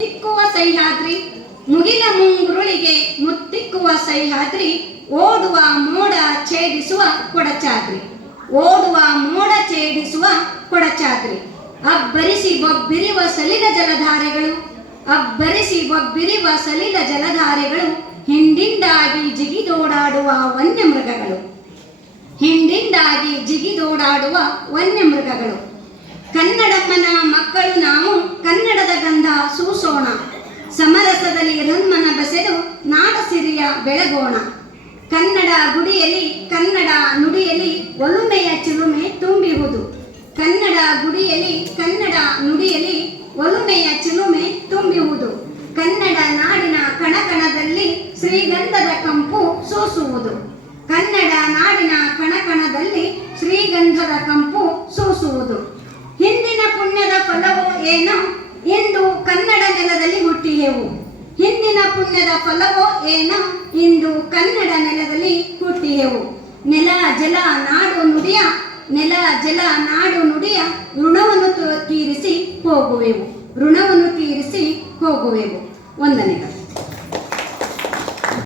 ಮುತ್ತಿಕ್ಕುವ ಸಹ್ಯಾದ್ರಿ ಮುಗಿಲ ಮುಂಗುರುಳಿಗೆ ಮುತ್ತಿಕ್ಕುವ ಸಹ್ಯಾದ್ರಿ ಓಡುವ ಮೋಡ ಛೇದಿಸುವ ಕೊಡಚಾದ್ರಿ ಓಡುವ ಮೋಡ ಛೇದಿಸುವ ಕೊಡಚಾದ್ರಿ ಅಬ್ಬರಿಸಿ ಬೊಬ್ಬಿರಿವ ಸಲಿಲ ಜಲಧಾರೆಗಳು ಅಬ್ಬರಿಸಿ ಬೊಬ್ಬಿರಿವ ಸಲಿಲ ಜಲಧಾರೆಗಳು ಹಿಂಡಿಂದಾಗಿ ಜಿಗಿದೋಡಾಡುವ ವನ್ಯಮೃಗಗಳು ಹಿಂಡಿಂದಾಗಿ ಜಿಗಿದೋಡಾಡುವ ವನ್ಯಮೃಗಗಳು ಕನ್ನಡಮ್ಮನ ಮಕ್ಕಳು ನಾವು ಕನ್ನಡದ ಗಂಧ ಸೂಸೋಣ ಸಮರಸದಲ್ಲಿ ರನ್ಮನ ಬೆಸೆದು ನಾಡ ಸಿರಿಯ ಬೆಳಗೋಣ ಕನ್ನಡ ಗುಡಿಯಲ್ಲಿ ಕನ್ನಡ ನುಡಿಯಲ್ಲಿ ಒಲುಮೆಯ ಚಿಲುಮೆ ತುಂಬಿಹುದು ಕನ್ನಡ ಗುಡಿಯಲ್ಲಿ ಕನ್ನಡ ನುಡಿಯಲ್ಲಿ ಒಲುಮೆಯ ಚಿಲುಮೆ ತುಂಬಿಹುದು ಕನ್ನಡ ನಾಡಿನ ಕಣಕಣದಲ್ಲಿ ಶ್ರೀಗಂಧದ ಕಂಪು ಸೂಸುವುದು ಕನ್ನಡ ನಾಡಿನ ಕಣಕಣದಲ್ಲಿ ಶ್ರೀಗಂಧದ ಕಂಪು ಸೂಸುವುದು ಹಿಂದಿನ ಪುಣ್ಯದ ಫಲವೋ ಏನೋ ಇಂದು ಕನ್ನಡ ನೆಲದಲ್ಲಿ ಹುಟ್ಟಿದೆವು ಹಿಂದಿನ ಪುಣ್ಯದ ಫಲವೋ ಏನೋ ಇಂದು ಕನ್ನಡ ನೆಲದಲ್ಲಿ ಹುಟ್ಟಿದೆವು ನೆಲ ಜಲ ನಾಡು ನುಡಿಯ ನೆಲ ಜಲ ನಾಡು ನುಡಿಯ ಋಣವನ್ನು ತೀರಿಸಿ ಹೋಗುವೆವು ಋಣವನ್ನು ತೀರಿಸಿ ಹೋಗುವೆವು. ವಂದನೆಗಳು.